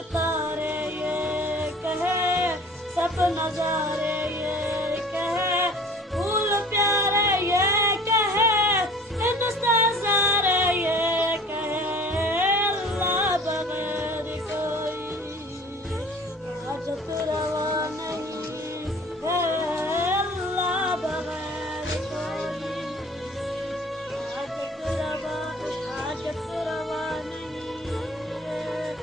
सितारे ये कहे, सब नजारे ये कहे, फूल प्यारे ये कहे, हिंदुस्तान सारे ये कहे, अल्लाह बगैर कोई हाजत रवा नहीं है, अल्लाह बगैर कोई हाजत रवा नहीं है।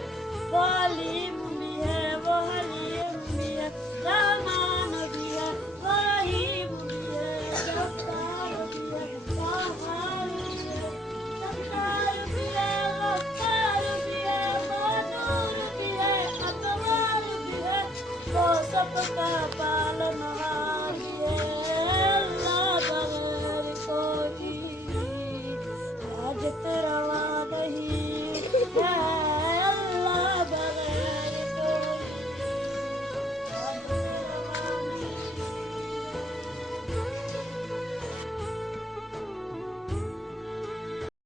वो अलीम भी है, वो हलीम भी है, रहमान भी है, वो रहीम भी है, गफ्फार भी है, वहार भी है, सत्तार भी है, गफ्फार भी है, वो नूर भी है, अतवार भी है, वो सबका